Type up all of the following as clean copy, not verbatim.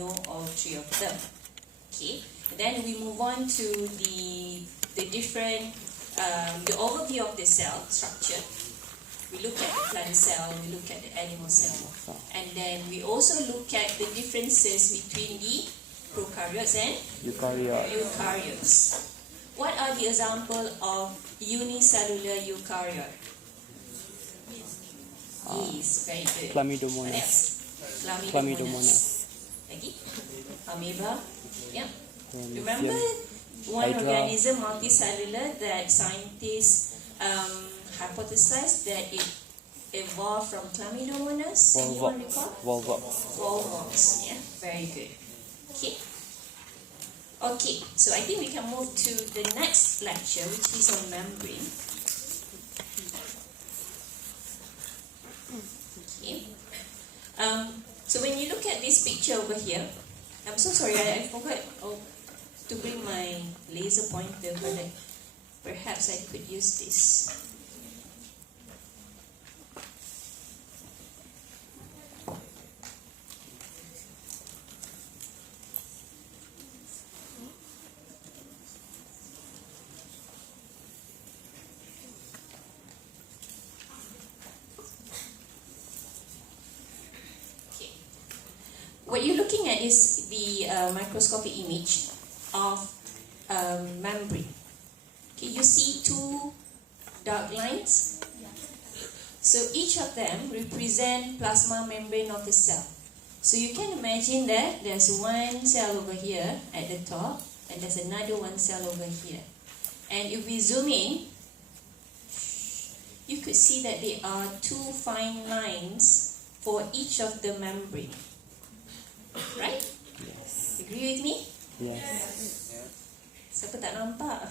know all three of them. Okay, then we move on to the different, the overview of the cell structure. We look at the plant cell, we look at the animal cell, and then we also look at the differences between the prokaryotes and eukaryotes. What are the examples of unicellular eukaryote? Yes, very good. Chlamydomonas. Chlamydomonas. Lagi? Amoeba. Yeah. Remember one Hydra. organism, multicellular, that scientists hypothesized that it evolved from Chlamydomonas? Anyone recall? Volvox. Yeah, very good. Okay. Okay, so I think we can move to the next lecture, which is on membrane. Okay. So when you look at this picture over here, I'm so sorry, I forgot to bring my laser pointer, but perhaps I could use this. What you're looking at is the microscopic image of membrane. Okay, you see two dark lines. So each of them represent plasma membrane of the cell. So you can imagine that there's one cell over here at the top, and there's another one cell over here. And if we zoom in, you could see that there are two fine lines for each of the membrane. Right? Yes. Agree with me? Yes. Siapa tak nampak?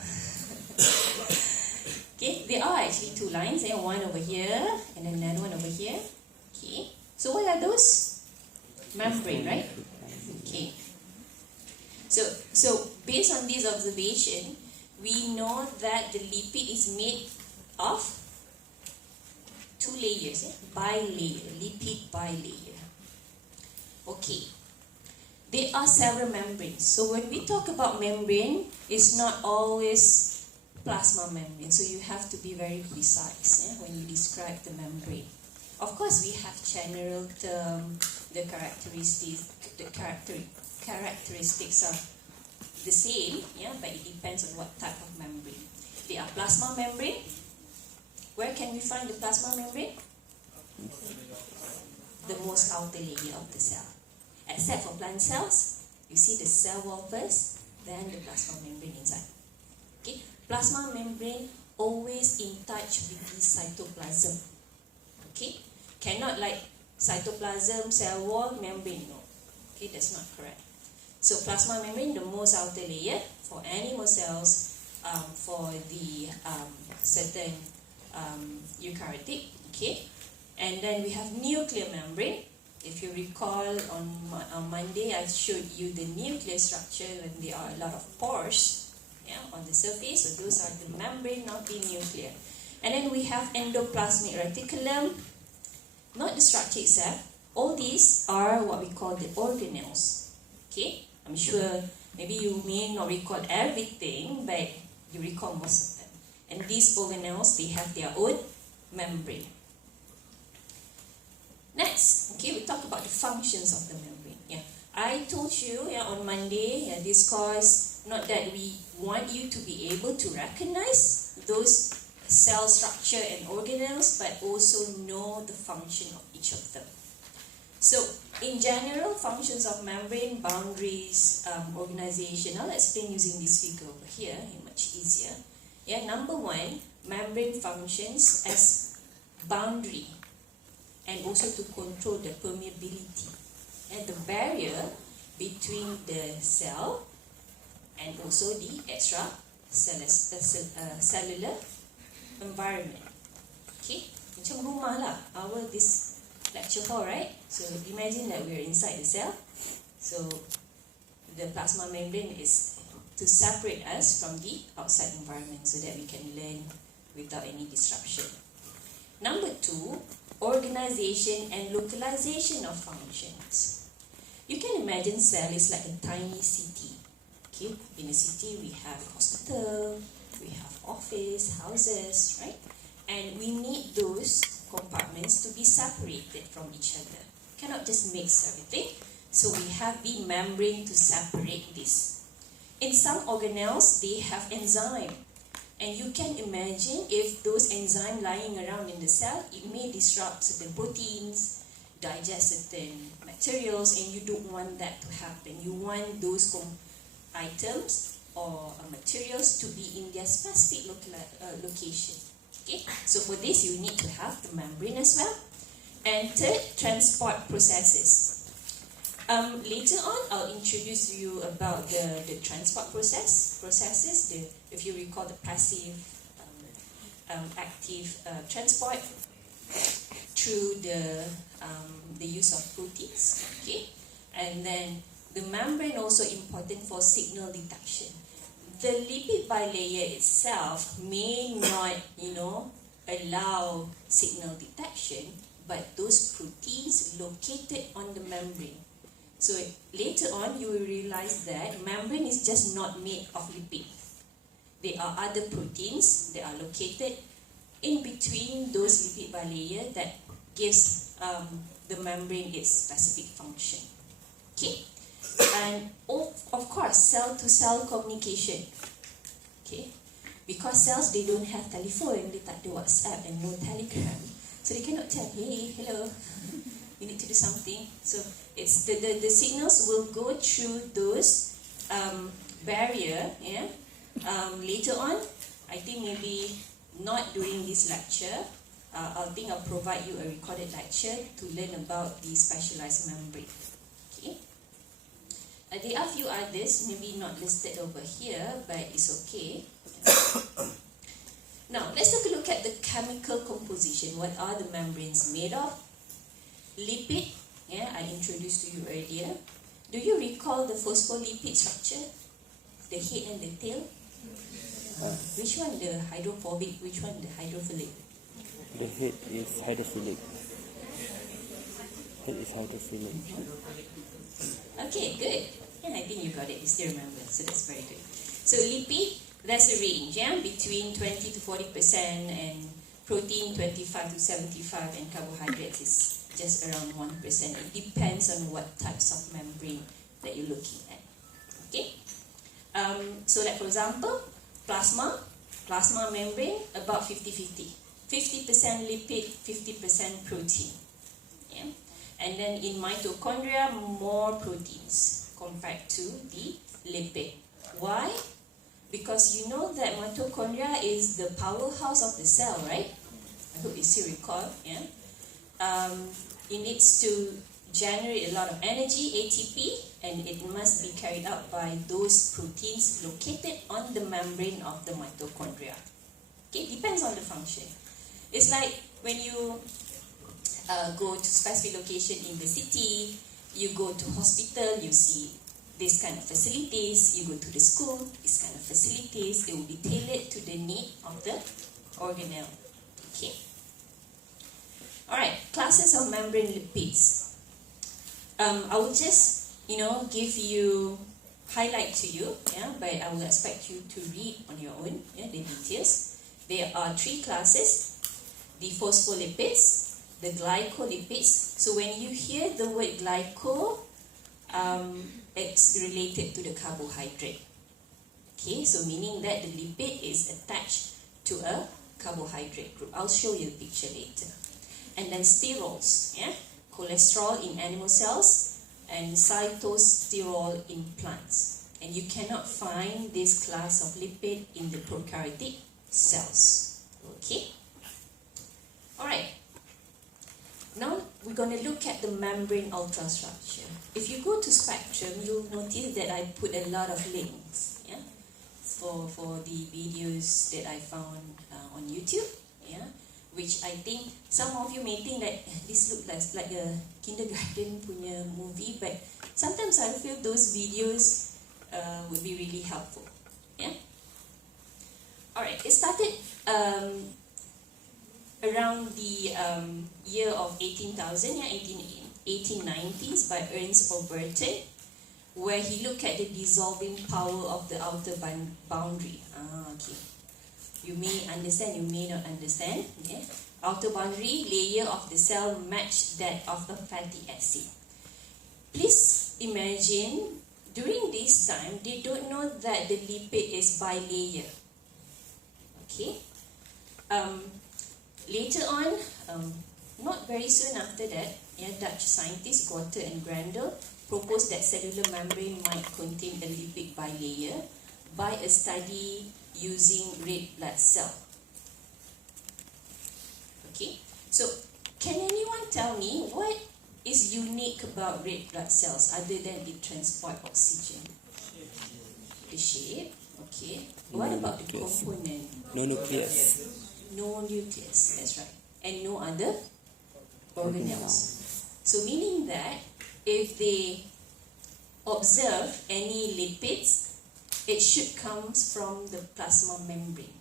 Okay, there are actually two lines, one over here and another one over here. Okay, so what are those? Membrane, right? Okay. So based on this observation, we know that the lipid is made of two layers, bilayer, lipid bilayer. Okay. There are several membranes. So when we talk about membrane, it's not always plasma membrane. So you have to be very precise when you describe the membrane. Of course, we have general term, the characteristics are the same, but it depends on what type of membrane. There are plasma membrane. Where can we find the plasma membrane? The most outer layer of the cell. Except for plant cells, you see the cell wall first, then the plasma membrane inside. Okay, plasma membrane always in touch with the cytoplasm. Okay, cannot like cytoplasm, cell wall, membrane, no. Okay, that's not correct. So plasma membrane, the most outer layer for animal cells, for the certain eukaryotic. Okay, and then we have nuclear membrane. If you recall, on Monday, I showed you the nuclear structure when there are a lot of pores on the surface. So those are the membrane, not the nuclear. And then we have endoplasmic reticulum, not the structure itself. All these are what we call the organelles. Okay, I'm sure maybe you may not recall everything, but you recall most of them. And these organelles, they have their own membrane. Next, okay, we talk about the functions of the membrane. I told you on Monday, this course, not that we want you to be able to recognize those cell structure and organelles, but also know the function of each of them. So, in general, functions of membrane, boundaries, organization. I'll explain using this figure over here, much easier. Number one, membrane functions as boundary, and also to control the permeability and the barrier between the cell and also the extracellular environment. Okay, macam rumah lah, this lecture hall, right? So imagine that we are inside the cell. So the plasma membrane is to separate us from the outside environment so that we can learn without any disruption. Number two, organization and localization of functions. You can imagine cell is like a tiny city. Okay, in a city we have hospital, we have office, houses, right? And we need those compartments to be separated from each other. Cannot just mix everything. So we have the membrane to separate this. In some organelles, they have enzyme. And you can imagine if those enzymes lying around in the cell, it may disrupt certain proteins, digest certain materials, and you don't want that to happen. You want those items or materials to be in their specific location. Okay? So for this, you need to have the membrane as well. And third, transport processes. Later on, I'll introduce you about the transport processes. If you recall, the passive, active transport through the use of proteins. Okay, and then the membrane also important for signal detection. The lipid bilayer itself may not, allow signal detection, but those proteins located on the membrane. So later on, you will realize that membrane is just not made of lipid. There are other proteins that are located in between those lipid bilayer that gives the membrane its specific function. Okay, and of course, cell-to-cell communication. Okay, because cells, they don't have telephone, they tak ada WhatsApp and no Telegram, so they cannot tell, hey, hello, you need to do something. So it's the signals will go through those barrier. Yeah. Later on, I think maybe not during this lecture. I'll provide you a recorded lecture to learn about the specialized membrane. Okay. There are a few others, maybe not listed over here, but it's okay. Now let's take a look at the chemical composition. What are the membranes made of? Lipid, yeah, I introduced to you earlier. Do you recall the phospholipid structure? The head and the tail? Which one the hydrophobic, which one the hydrophilic? The head is hydrophilic. Head is hydrophilic. Okay, good. Yeah, I think you got it. You still remember, so that's very good. So lipid, there's a range, yeah, between 20 to 40%, and protein 25 to 75, and carbohydrates is just around 1%. It depends on what types of membrane that you're looking at. Okay. So like for example, plasma membrane about 50-50. 50% lipid, 50% protein. Yeah. And then in mitochondria, more proteins compared to the lipid. Why? Because you know that mitochondria is the powerhouse of the cell, right? I hope you still recall. Yeah. It needs to generate a lot of energy, ATP, and it must be carried out by those proteins located on the membrane of the mitochondria. Okay, depends on the function. It's like when you go to specific location in the city, you go to hospital, you see this kind of facilities, you go to the school, this kind of facilities, they will be tailored to the need of the organelle. Okay. Alright, classes of membrane lipids. I will just, highlight to you, yeah, but I will expect you to read on your own, yeah, the details. There are 3 classes: the phospholipids, the glycolipids. So when you hear the word glyco, it's related to the carbohydrate. Okay, so meaning that the lipid is attached to a carbohydrate group. I'll show you the picture later. And then sterols, yeah, cholesterol in animal cells, and cytosterol in plants. And you cannot find this class of lipid in the prokaryotic cells. Okay? Alright. Now we're going to look at the membrane ultrastructure. If you go to Spectrum, you'll notice that I put a lot of links, yeah, for the videos that I found on YouTube, yeah, which I think some of you may think that this looks like a kindergarten punya movie, but sometimes I feel those videos would be really helpful. Yeah. All right. It started around the year of 18,000, yeah, 1890s by Ernst Overton, where he looked at the dissolving power of the outer boundary. Okay. You may understand, you may not understand. Yeah? Outer boundary layer of the cell match that of the fatty acid. Please imagine, during this time, they don't know that the lipid is bilayer. Okay? Later on, not very soon after that, Dutch scientists Gotter and Grandel proposed that cellular membrane might contain a lipid bilayer by a study using red blood cell. Okay, so can anyone tell me what is unique about red blood cells other than it transport oxygen? The shape, okay. What about the component? No nucleus. No nucleus, that's right. And no other organelles. So meaning that if they observe any lipids, it should come from the plasma membrane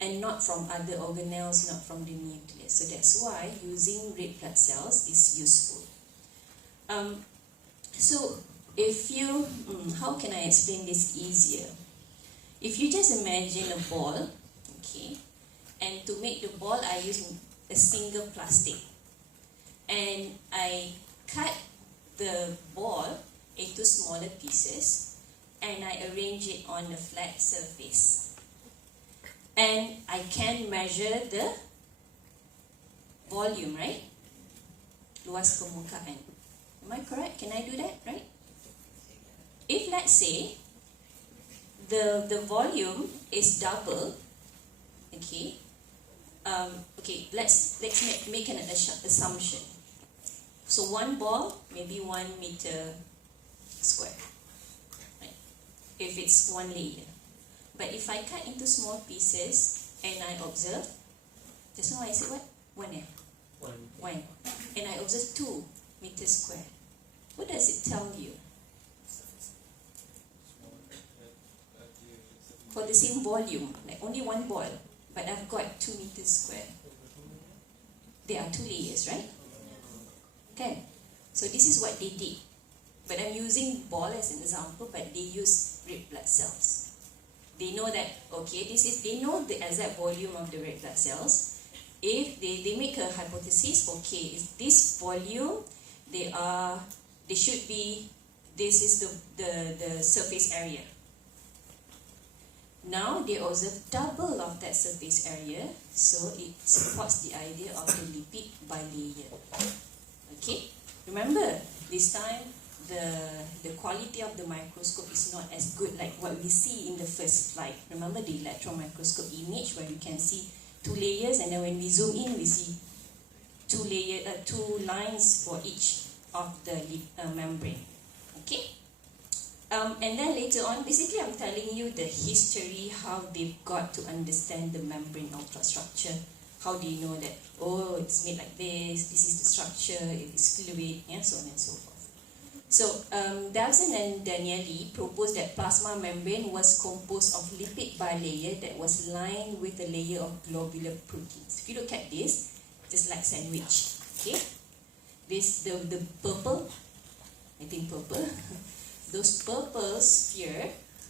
and not from other organelles, not from the nucleus. So that's why using red blood cells is useful. So if you, how can I explain this easier? If you just imagine a ball, okay, and to make the ball I use a single plastic, and I cut the ball into smaller pieces and I arrange it on a flat surface, and I can measure the volume, right? Luas permukaan. Am I correct? Can I do that, right? If let's say the volume is double, okay, let's make an assumption. So one ball, maybe 1 meter square, right? If it's one layer. But if I cut into small pieces and I observe, just now I said what? One. And I observe 2 meters square. What does it tell you? For the same volume, like only one ball, but I've got 2 meters square. There are 2 layers, right? Okay. So this is what they did. But I'm using ball as an example, but they use red blood cells. They know that, okay, they know the exact volume of the red blood cells. If they make a hypothesis, okay, is this volume, they should be, this is the surface area. Now they observe double of that surface area, so it supports the idea of the lipid bilayer. Okay, remember this time the quality of the microscope is not as good like what we see in the first slide. Remember the electron microscope image where we can see 2 layers, and then when we zoom in we see 2 lines for each of the membrane. Okay. And then later on, basically I'm telling you the history, how they've got to understand the membrane ultrastructure. How do you know that, oh, it's made like this is the structure, it is fluid, and so on and so forth. So, Davzin and Danieli proposed that plasma membrane was composed of lipid bilayer that was lined with a layer of globular proteins. If you look at this, just like sandwich, okay? This, the purple, I think purple, those purple sphere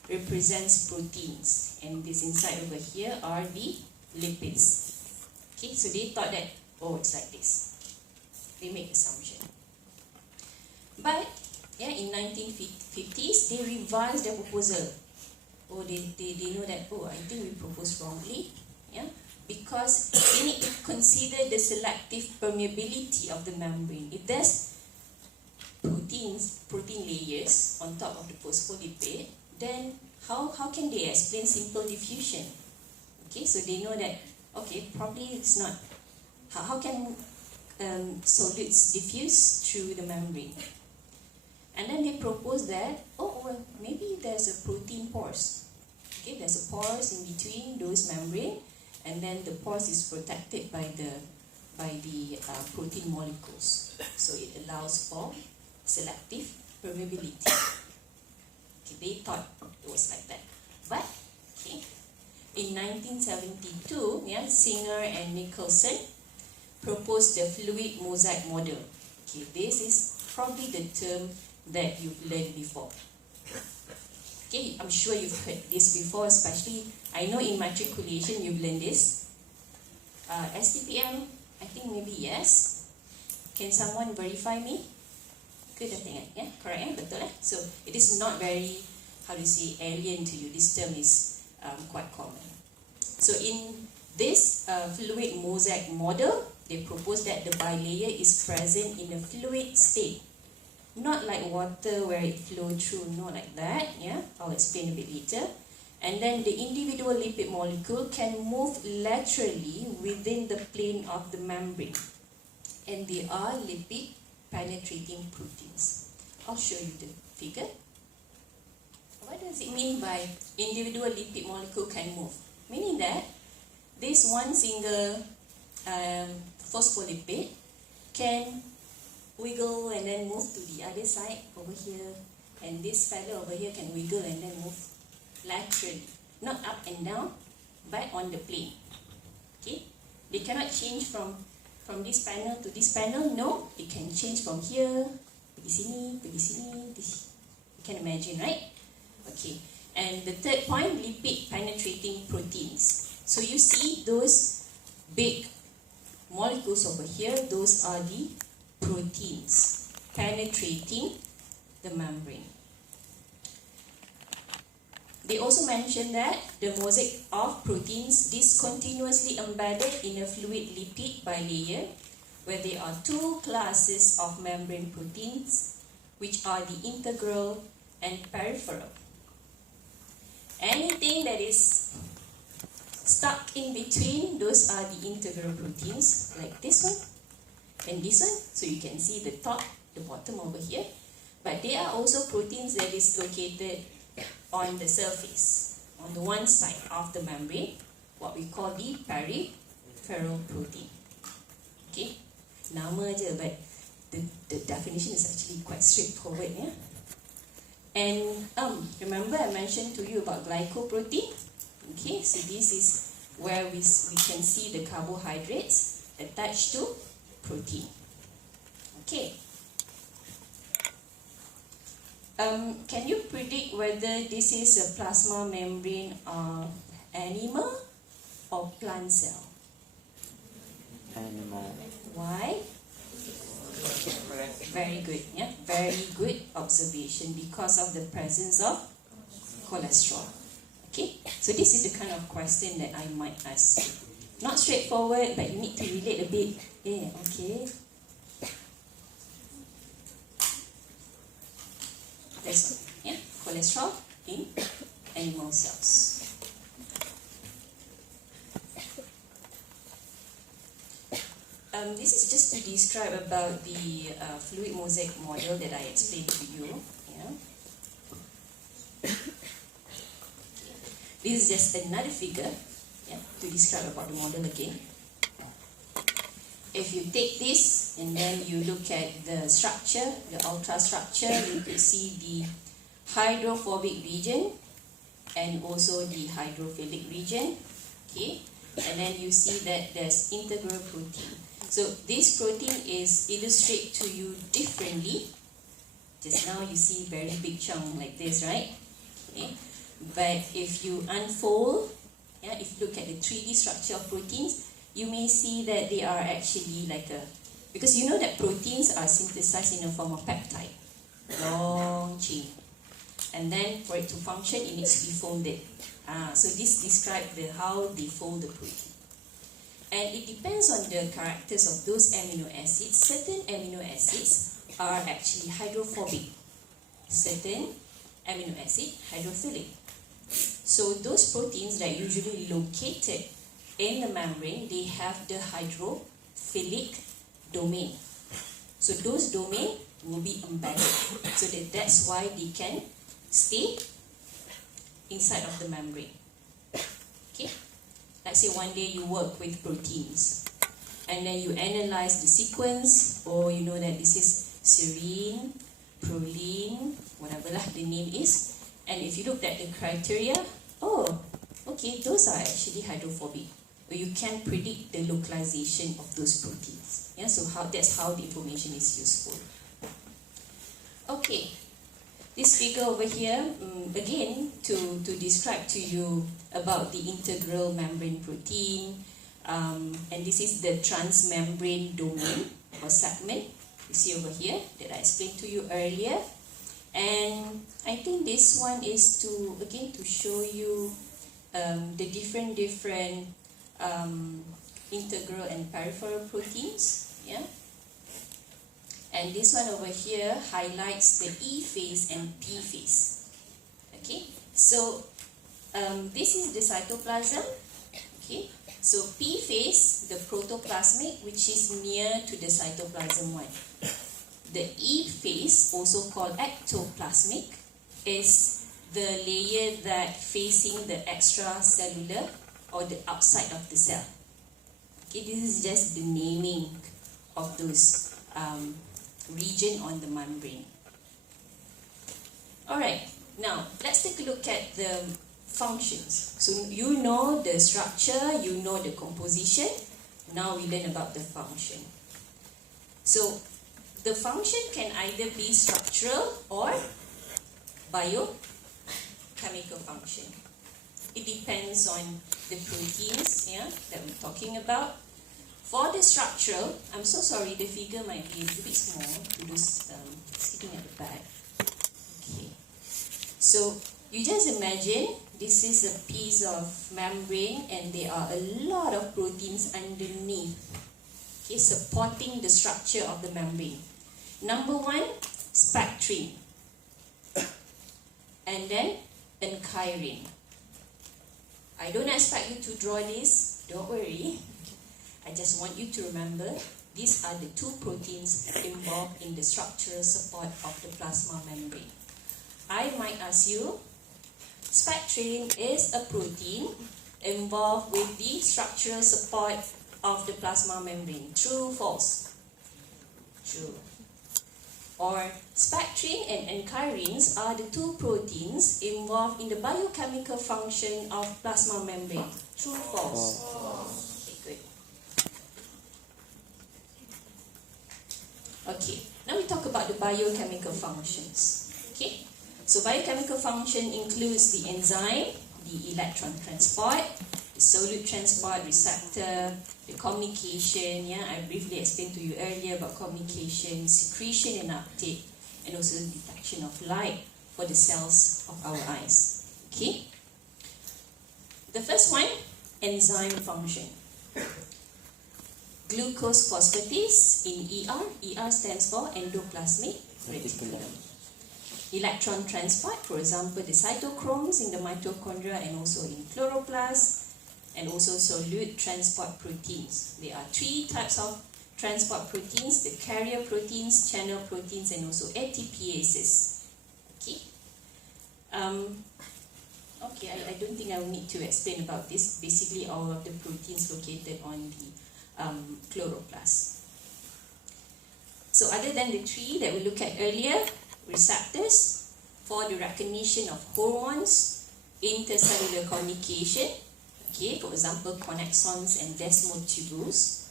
represents proteins, and this inside over here are the lipids. Okay, so they thought that, oh, it's like this. They make assumption. But yeah, in 1950s, they revised their proposal. Oh, they know that, oh, I think we proposed wrongly. Yeah, because they need to consider the selective permeability of the membrane. If there's protein layers on top of the phospholipid, then how can they explain simple diffusion? Okay, so they know that, okay, probably it's not. How can solutes diffuse through the membrane? And then they propose that, oh, well, maybe there's a protein pores. Okay, there's a pores in between those membrane, and then the pores is protected by the protein molecules. So it allows for selective permeability. Okay, they thought it was like that. But, okay, in 1972, Singer and Nicholson proposed the fluid mosaic model. Okay, this is probably the term that you've learned before. Okay, I'm sure you've heard this before, especially, I know in matriculation you've learned this. STPM, I think maybe yes. Can someone verify me? Good, I think, yeah, correct, betul eh? So, it is not very, how do you say, alien to you. This term is quite common. So, in this fluid mosaic model, they propose that the bilayer is present in a fluid state. Not like water where it flows through, not like that, yeah? I'll explain a bit later. And then the individual lipid molecule can move laterally within the plane of the membrane. And they are lipid penetrating proteins. I'll show you the figure. What does it mean by individual lipid molecule can move? Meaning that this one single phospholipid can wiggle and then move to the other side over here, and this fellow over here can wiggle and then move laterally, not up and down, but on the plane. Okay, they cannot change from this panel to this panel. No, it can change from here, pergi sini, this. You can imagine, right? Okay, and the third point, lipid penetrating proteins. So you see those big molecules over here, those are the proteins penetrating the membrane. They also mentioned that the mosaic of proteins discontinuously embedded in a fluid lipid bilayer, where there are two classes of membrane proteins, which are the integral and peripheral. Anything that is stuck in between, those are the integral proteins, like this one and this one. So you can see the top, the bottom over here. But there are also proteins that is located on the surface, on the one side of the membrane, what we call the peripheral protein. Okay, nama je, but the definition is actually quite straightforward, yeah. And remember I mentioned to you about glycoprotein. Okay, so this is where we can see the carbohydrates attached to protein. Okay. Can you predict whether this is a plasma membrane of animal or plant cell? Animal. Why? Very good, yeah, very good observation, because of the presence of cholesterol. Okay, so this is the kind of question that I might ask you. Not straightforward, but you need to relate a bit. Yeah, okay. That's good, yeah, cholesterol in animal cells. This is just to describe about the fluid mosaic model that I explained to you. Yeah. This is just another figure, yeah, to describe about the model again. If you take this and then you look at the structure, the ultrastructure, you could see the hydrophobic region and also the hydrophilic region. Okay, and then you see that there's integral protein. So this protein is illustrated to you differently. Just now you see very big chunk like this, right? Okay. But if you unfold, yeah, if you look at the 3D structure of proteins, you may see that they are actually like a, because you know that proteins are synthesized in a form of peptide, long chain. And then for it to function, it needs to be folded. So this describes how they fold the protein. And it depends on the characters of those amino acids. Certain amino acids are actually hydrophobic. Certain amino acid hydrophilic. So those proteins that are usually located in the membrane, they have the hydrophilic domain. So those domains will be embedded. So that's why they can stay inside of the membrane. Okay? Let's say one day you work with proteins and then you analyze the sequence, or you know that this is serine, proline, whatever the name is, and if you look at the criteria, oh, okay, those are actually hydrophobic. you can predict the localization of those proteins. Yeah, so that's how the information is useful. Okay, this figure over here, again, to describe to you about the integral membrane protein, and this is the transmembrane domain or segment you see over here that I explained to you earlier. And I think this one is to show you the different integral and peripheral proteins. Yeah. And this one over here highlights the E phase and P phase. Okay. So this is the cytoplasm. Okay. So P phase, the protoplasmic, which is near to the cytoplasm one. The E phase, also called ectoplasmic, is the layer that facing the extracellular or the outside of the cell. Okay, this is just the naming of those region on the membrane. Alright, now let's take a look at the functions. So you know the structure, you know the composition. Now we learn about the function. So the function can either be structural or biochemical function. It depends on the proteins, yeah, that we're talking about. For the structural, I'm so sorry, the figure might be a little bit small to those sitting at the back. Okay. So you just imagine this is a piece of membrane and there are a lot of proteins underneath, okay, supporting the structure of the membrane. Number one, spectrin, and then encheirin. I don't expect you to draw this, don't worry. I just want you to remember these are the two proteins involved in the structural support of the plasma membrane. I might ask you, spectrin is a protein involved with the structural support of the plasma membrane. True, false? True. Or spectrin and encheirins are the two proteins involved in the biochemical function of plasma membrane. True, false? Okay, good. Okay, now we talk about the biochemical functions. Okay, so biochemical function includes the enzyme, the electron transport, the solute transport receptor, the communication, yeah, I briefly explained to you earlier about communication, secretion and uptake, and also the detection of light for the cells of our eyes. Okay? The first one, enzyme function. Glucose phosphatase in ER. ER stands for endoplasmic reticulum. Electron transport, for example, the cytochromes in the mitochondria and also in chloroplast, and also solute transport proteins. There are three types of transport proteins: the carrier proteins, channel proteins, and also ATPases. Okay. Okay, I don't think I will need to explain about this. Basically, all of the proteins located on the chloroplast. So other than the three that we looked at earlier, receptors for the recognition of hormones, intercellular communication, okay, for example, connexons and desmotubules.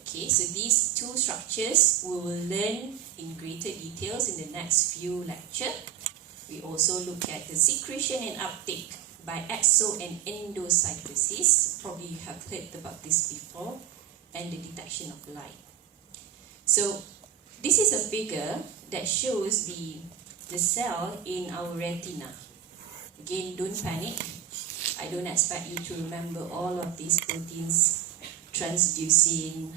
Okay, so these two structures we will learn in greater details in the next few lectures. We also look at the secretion and uptake by exo and endocytosis. Probably you have heard about this before, and the detection of light. So this is a figure that shows the cell in our retina. Again, don't panic. I don't expect you to remember all of these proteins: transducin,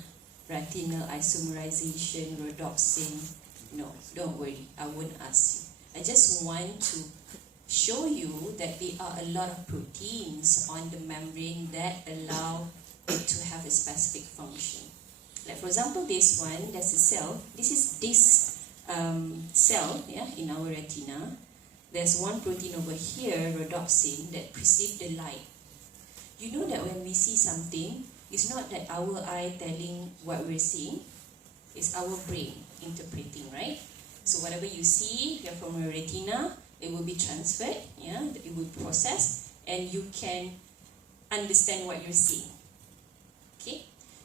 retinal isomerization, rhodopsin. No, don't worry, I won't ask you. I just want to show you that there are a lot of proteins on the membrane that allow it to have a specific function. Like for example, this one, there's a cell. This is this cell, yeah, in our retina. There's one protein over here, rhodopsin, that perceives the light. You know that when we see something, it's not that our eye telling what we're seeing, it's our brain interpreting, right? So whatever you see here from your retina, it will be transferred, yeah, it will process, and you can understand what you're seeing.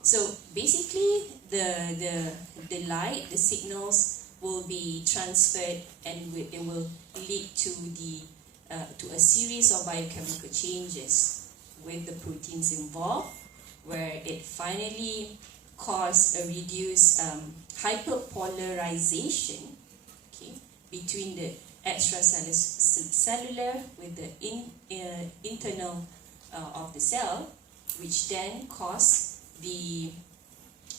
So basically, the light, the signals will be transferred, and it will lead to to a series of biochemical changes with the proteins involved, where it finally cause a reduced hyperpolarization, okay, between the extracellular with the internal of the cell, which then cause the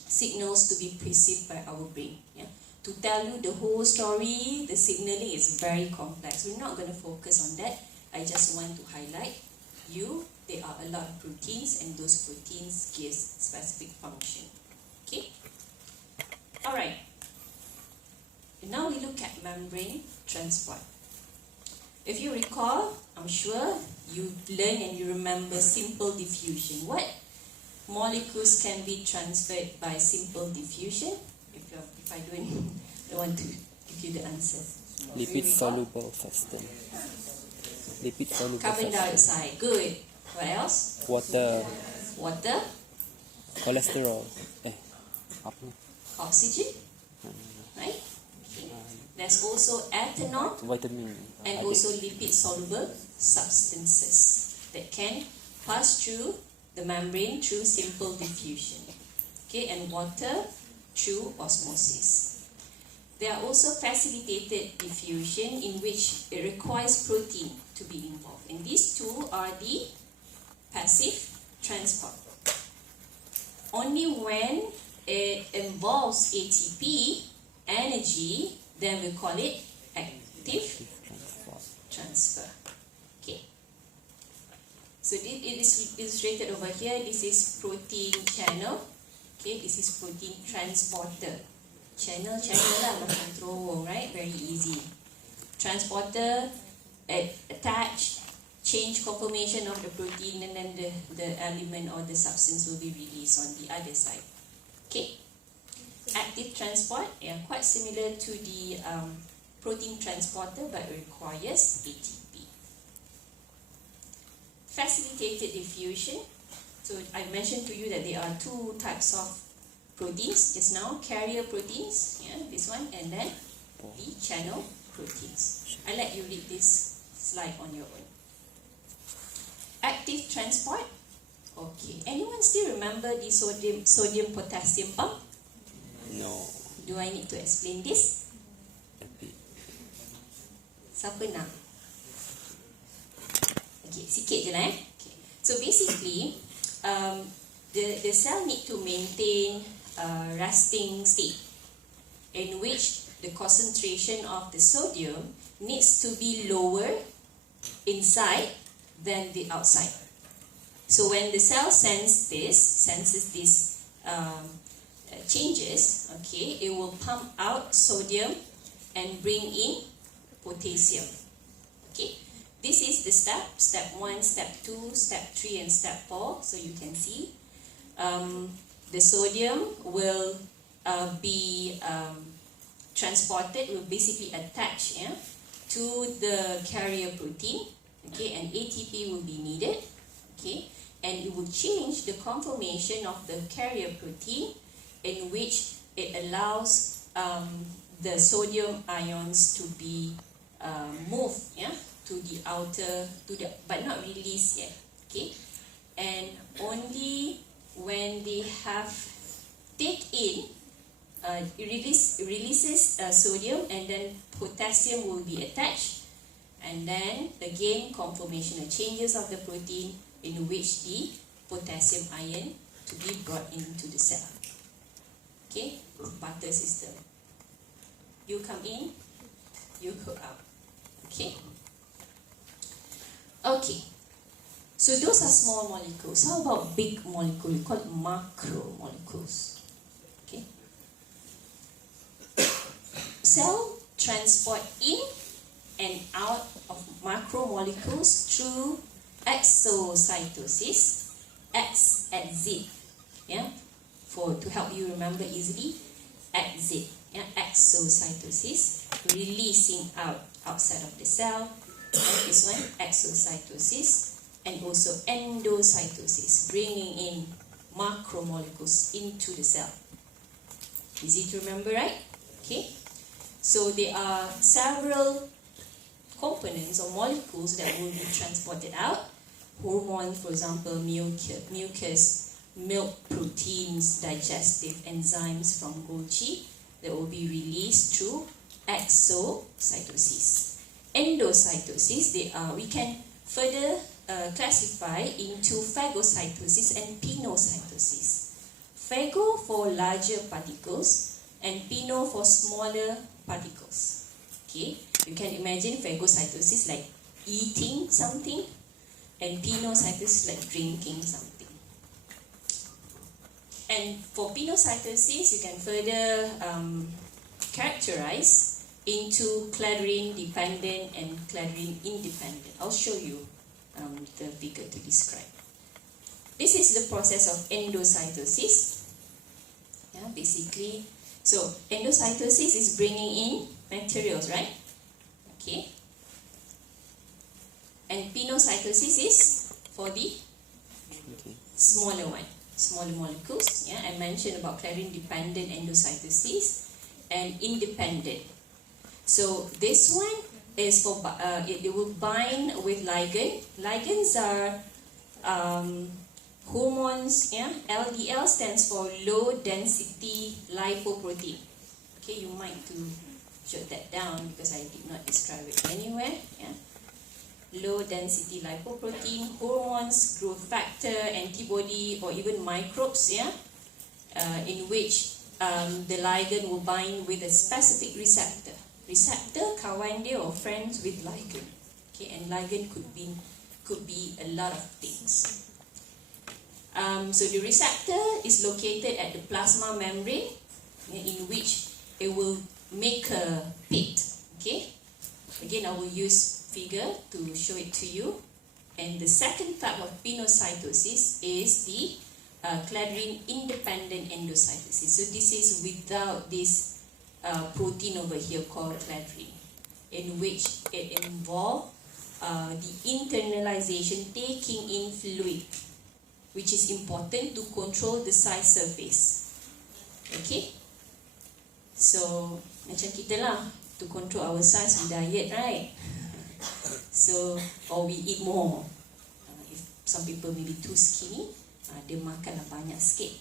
signals to be perceived by our brain. Yeah? To tell you the whole story, the signaling is very complex. We're not going to focus on that. I just want to highlight there are a lot of proteins, and those proteins give specific function. Okay? Alright. Now we look at membrane transport. If you recall, I'm sure you learn and you remember simple diffusion. What molecules can be transferred by simple diffusion? If I don't want to give you the answer. Lipid soluble substance. Lipid soluble Carbon substance. dioxide. Good. What else? Water. Water. Cholesterol. Apa? Oxygen. Right? Okay. There's also ethanol Vitamin. and also lipid soluble substances that can pass through the membrane through simple diffusion. Okay, and water through osmosis. There are also facilitated diffusion, in which it requires protein to be involved. And these two are the passive transport. Only when it involves ATP energy, then we call it active transfer. Okay. So it is illustrated over here. This is protein channel. Okay, this is protein transporter. Channel lah, macam terowong, right? Very easy. Transporter, attach, change conformation of the protein, and then the element or the substance will be released on the other side. Okay. Active transport, quite similar to the protein transporter, but requires ATP. Facilitated diffusion. So I mentioned to you that there are two types of proteins just now: carrier proteins, this one, and then the channel proteins. I let you read this slide on your own. Active transport. Okay. Anyone still remember the sodium potassium pump? No. Do I need to explain this? A bit. Siapa nak? Okay, sikit je lah. Okay. So basically, the cell need to maintain a resting state in which the concentration of the sodium needs to be lower inside than the outside. So when the cell senses these changes, okay, it will pump out sodium and bring in potassium. Okay, this is the step 1, step 2, step 3, and step 4. So you can see the sodium will be transported, will basically attach to the carrier protein, okay, and ATP will be needed, okay, and it will change the conformation of the carrier protein, in which it allows the sodium ions to be moved to the outer, but not released yet, okay, and only when they have take in, it releases sodium, and then potassium will be attached, and then again conformational changes of the protein, in which the potassium ion to be brought into the cell. Okay, barter system. You come in, you go out. Okay. Okay. So those are small molecules. How about big molecules? We call it macromolecules. Okay. Cell transport in and out of macromolecules through exocytosis, X at Z. To help you remember easily, at Z. Exocytosis, releasing outside of the cell. This one, exocytosis, and also endocytosis, bringing in macromolecules into the cell. Easy to remember, right? Okay. So there are several components or molecules that will be transported out. Hormones, for example, mucus, milk proteins, digestive enzymes from Golgi that will be released through exocytosis. Endocytosis, we can further classify into phagocytosis and pinocytosis. Phago for larger particles and pino for smaller particles. Okay, you can imagine phagocytosis like eating something, and pinocytosis like drinking something. And for pinocytosis, you can further characterize into clathrin dependent and clathrin independent. I'll show you the figure to describe. This is the process of endocytosis. Yeah, basically, so endocytosis is bringing in materials, right? Okay. And pinocytosis is for the smaller one, smaller molecules. Yeah, I mentioned about clathrin dependent endocytosis and independent. So this one is for it will bind with ligand. Ligands are hormones. Yeah, LDL stands for low density lipoprotein. Okay, you might to jot that down because I did not describe it anywhere. Yeah, low density lipoprotein, hormones, growth factor, antibody, or even microbes. Yeah, in which the ligand will bind with a specific receptor. Receptor, kawan dia or friends with ligand. Okay, and ligand could be a lot of things. So the receptor is located at the plasma membrane, in which it will make a pit. Okay, again I will use figure to show it to you. And the second type of pinocytosis is the clathrin independent endocytosis. So this is without this protein over here called clathrin, in which it involves the internalization, taking in fluid, which is important to control the cell surface. Okay, so macam kita lah, to control our size we diet, right? So, or we eat more. If some people may be too skinny, dia makanlah banyak sikit.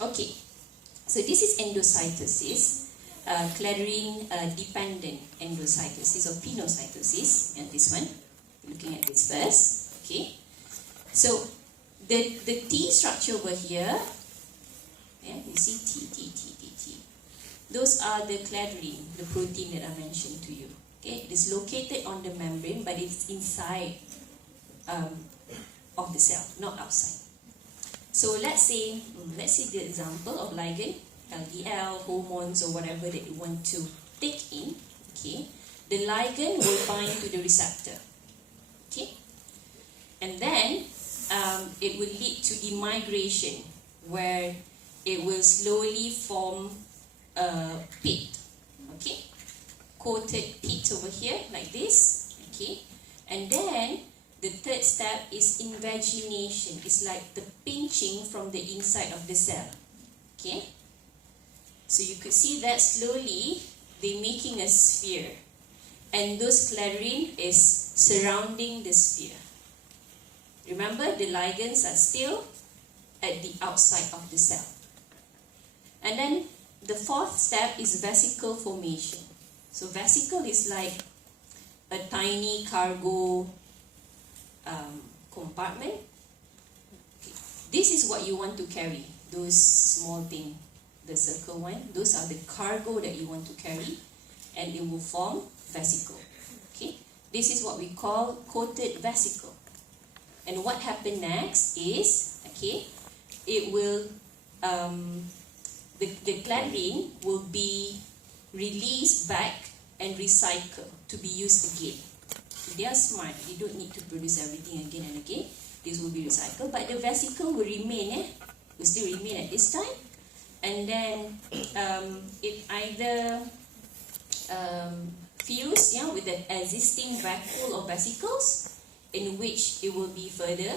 Okay, so this is endocytosis, clathrin dependent endocytosis or pinocytosis, and this one, looking at this first. Okay, so the T structure over here, yeah, you see T. Those are the clathrin, the protein that I mentioned to you. Okay, it is located on the membrane, but it's inside of the cell, not outside. So let's see the example of ligand, LDL, hormones, or whatever that you want to take in. Okay, the ligand will bind to the receptor. Okay, and then it will lead to demigration, where it will slowly form a pit. Okay, coated pit over here like this. Okay, and then the third step is invagination. It's like the pinching from the inside of the cell. Okay, so you could see that slowly they're making a sphere, and those clathrin is surrounding the sphere. Remember, the ligands are still at the outside of the cell. And then the fourth step is vesicle formation. So vesicle is like a tiny cargo compartment. Okay. This is what you want to carry, those small things, the circle one. Those are the cargo that you want to carry, and it will form vesicle. Okay, this is what we call coated vesicle. And what happened next is, okay, it will the clathrin will be released back and recycled to be used again. They are smart. They don't need to produce everything again and again. This will be recycled, but the vesicle will remain. Will still remain at this time, and then it either fuse with the existing vacuole or vesicles, in which it will be further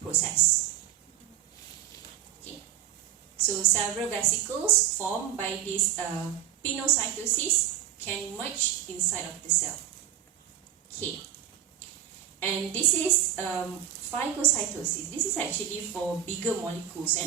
processed. So several vesicles formed by this pinocytosis can merge inside of the cell. Okay. And this is phagocytosis. This is actually for bigger molecules.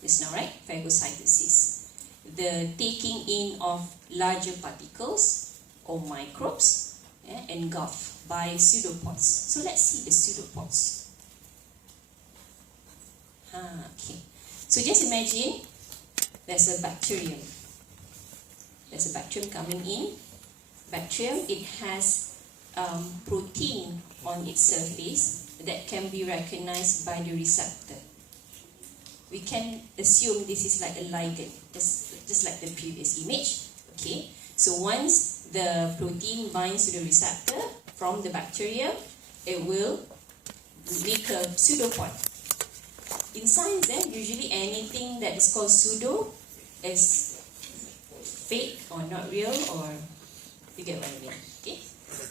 Just now, right? Phagocytosis. The taking in of larger particles or microbes engulfed by pseudopods. So let's see the pseudopods. Okay. So just imagine there's a bacterium. There's a bacterium coming in. Bacterium, it has protein on its surface that can be recognized by the receptor. We can assume this is like a ligand, just like the previous image. Okay. So once the protein binds to the receptor from the bacterium, it will make a pseudopod. In science, usually anything that is called pseudo is fake or not real, or you get what I mean. Okay,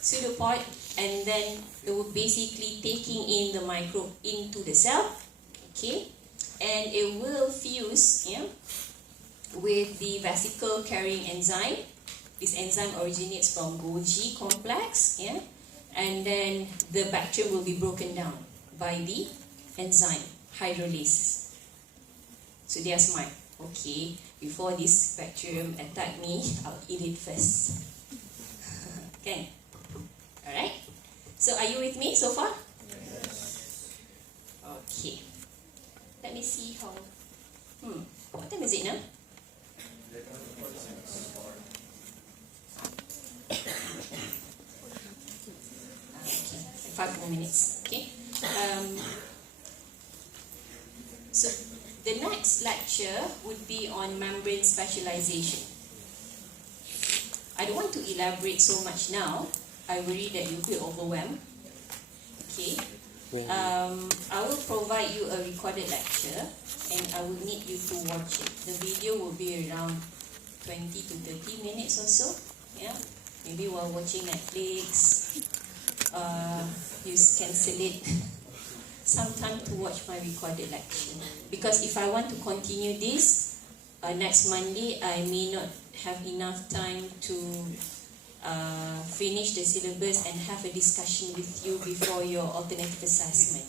pseudopod, and then it will basically taking in the microbe into the cell. Okay, and it will fuse with the vesicle carrying enzyme. This enzyme originates from Golgi complex, and then the bacterium will be broken down by the enzyme hydrolase. So they are smart. Okay, before this bacterium attack me, I'll eat it first. Okay. Alright. So are you with me so far? Yes. Okay. Let me see how. What time is it now? Okay. 5 more minutes. Okay. So the next lecture would be on membrane specialization. I don't want to elaborate so much now. I worry that you'll be overwhelmed. Okay. I will provide you a recorded lecture, and I will need you to watch it. The video will be around 20 to 30 minutes or so. Yeah. Maybe while watching Netflix, you can select some time to watch my recorded lecture. Because if I want to continue this next Monday, I may not have enough time to finish the syllabus and have a discussion with you before your alternative assessment.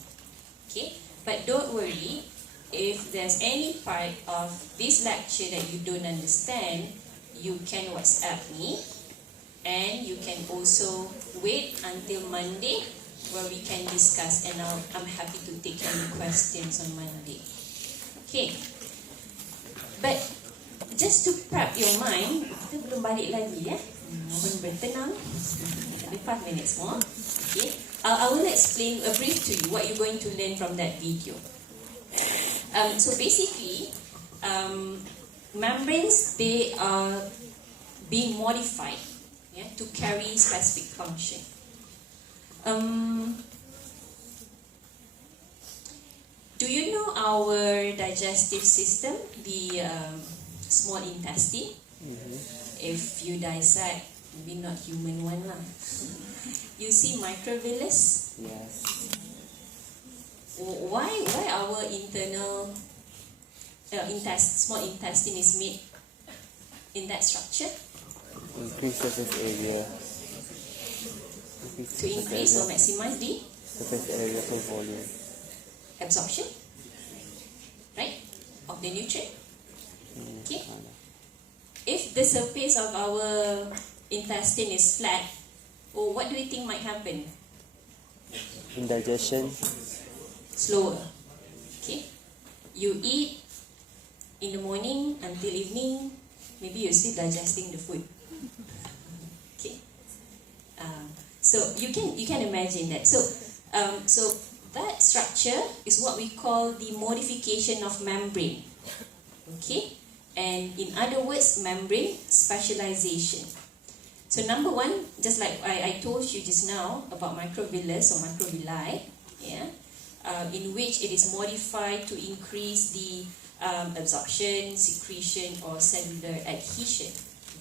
Okay? But don't worry, if there's any part of this lecture that you don't understand, you can WhatsApp me, and you can also wait until Monday where we can discuss, and I'm happy to take any questions on Monday. Okay. But just to prep your mind, kita belum balik lagi mohon bertenang. Ada 5 minutes more. Okay. I will explain a brief to you what you're going to learn from that video. So basically, membranes, they are being modified to carry specific function. Do you know our digestive system, the small intestine? If you dissect, maybe not human one lah. You see microvillus? Yes. Why our internal small intestine is made in that structure? Increase surface area. To increase or maximize the surface area per volume. Absorption, right, of the nutrient. Okay. If the surface of our intestine is flat, what do you think might happen? Indigestion. Slower. Okay. You eat in the morning until evening, maybe you're still digesting the food. Okay. So you can imagine that. So that structure is what we call the modification of membrane. Okay, and in other words, membrane specialization. So number one, just like I told you just now about microvillus or microvilli, in which it is modified to increase the absorption, secretion, or cellular adhesion.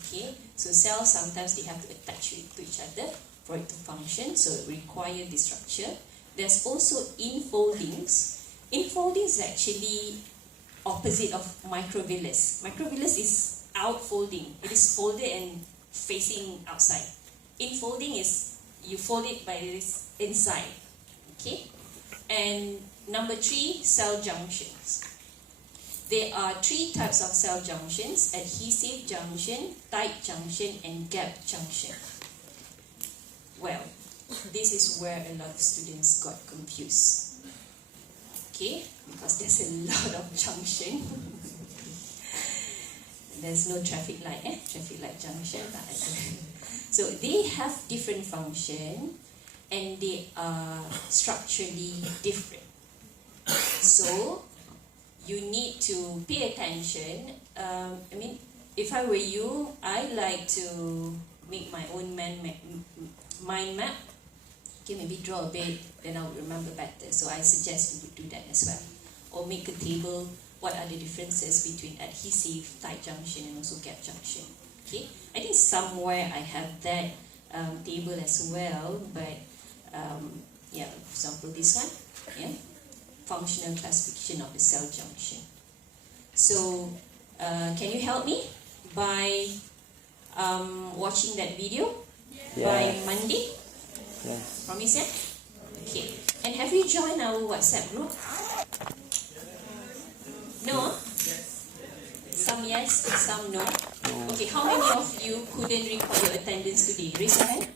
Okay, so cells sometimes they have to attach to each other for it to function, so it requires this structure. There's also infoldings, Infolding is actually opposite of microvillus. Microvillus is outfolding. It is folded and facing outside. Infolding is you fold it by this inside. Okay? And number 3, cell junctions. There are 3 types of cell junctions: adhesive junction, tight junction, and gap junction. Well, this is where a lot of students got confused. Okay? Because there's a lot of junction. There's no traffic light, traffic light junction. So they have different function and they are structurally different. So you need to pay attention. If I were you, I like to make my own mind map. Okay, maybe draw a bit, then I will remember better. So I suggest you would do that as well. Or make a table, what are the differences between adhesive, tight junction, and also gap junction. Okay, I think somewhere I have that table as well, but yeah, for example this one, yeah, functional classification of the cell junction. So can you help me by watching that video by Monday? Yes. Promise, yeah? Okay. And have you joined our WhatsApp group? No? Some yes, some no. Okay, how many of you couldn't record your attendance today? Raise your hand.